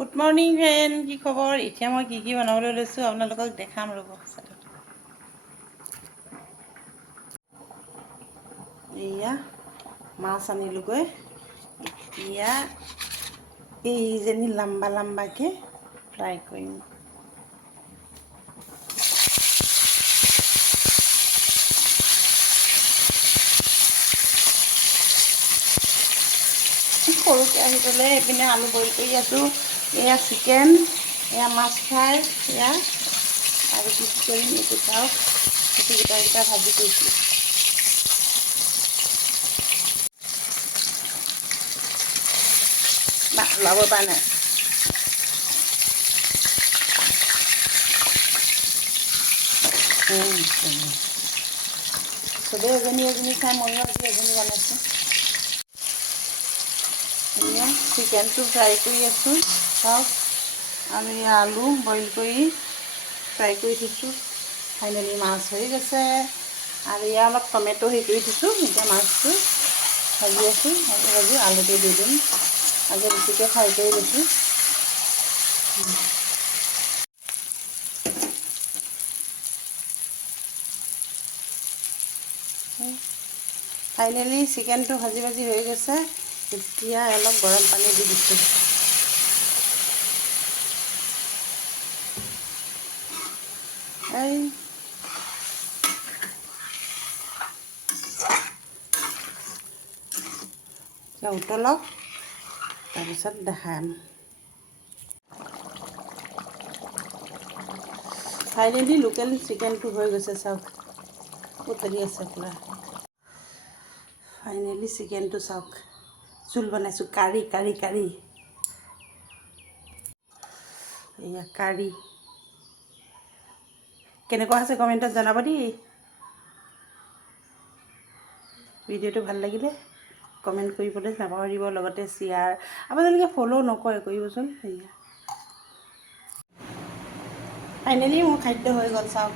Good morning friend, কি খবৰ? এতিয়া মই কি বনাবলৈ লৈছোঁ আপোনালোকক দেখাম ৰ'ব। এয়া মাছ আনিলোগৈ। এতিয়া এইজনী লাম্বাকৈ ফ্ৰাই কৰিম। সৰু কেৰাহীটোলৈ এইপিনে আলু বইল কৰি আছোঁ। এয়া চিকেন, এয়া মাছ ফ্ৰাই, এয়া আৰু কি কৰিম এইটো চাওক। গোটেইকেইটা ভাজি কৰিছোঁ। ওলাব পৰা নাই। চবেই এজনী খাই, ময়ো আজি এজনী বনাইছোঁ। এয়া চিকেনটো ফ্ৰাই কৰি আছোঁ চাওক, আৰু এই আলু বইল কৰি ফ্ৰাই কৰি দিছোঁ। ফাইনেলি মাছ হৈ গৈছে। আৰু এয়া অলপ টমেটো হেৰি কৰি দিছোঁ। এতিয়া মাছটো ভাজি আছোঁ, ভাজি আলুটো দি দিম। আজি বেছিকৈ ফ্ৰাই কৰি দিছোঁ। ফাইনেলি চিকেনটো ভাজি হৈ গৈছে। এতিয়া অলপ গৰম পানী দি দিছোঁ। উতলক, তাৰপিছত দেখাম। ফাইনেলি লোকেল চিকেনটো হৈ গৈছে চাওক, উতলি আছে পূৰা। ফাইনেলি চিকেনটো চাওক, জোল বনাইছোঁ কাৰী। এয়া কাৰী কেনেকুৱা আছে কমেণ্টত জনাব দেই। ভিডিঅ'টো ভাল লাগিলে কমেণ্ট কৰিবলৈ নাপাহৰিব, লগতে শ্বেয়াৰ। আপোনালোকে ফ'ল' নকৰে, কৰিবচোন। সেয়া ফাইনেলি মোৰ খাদ্য হৈ গ'ল চাওক।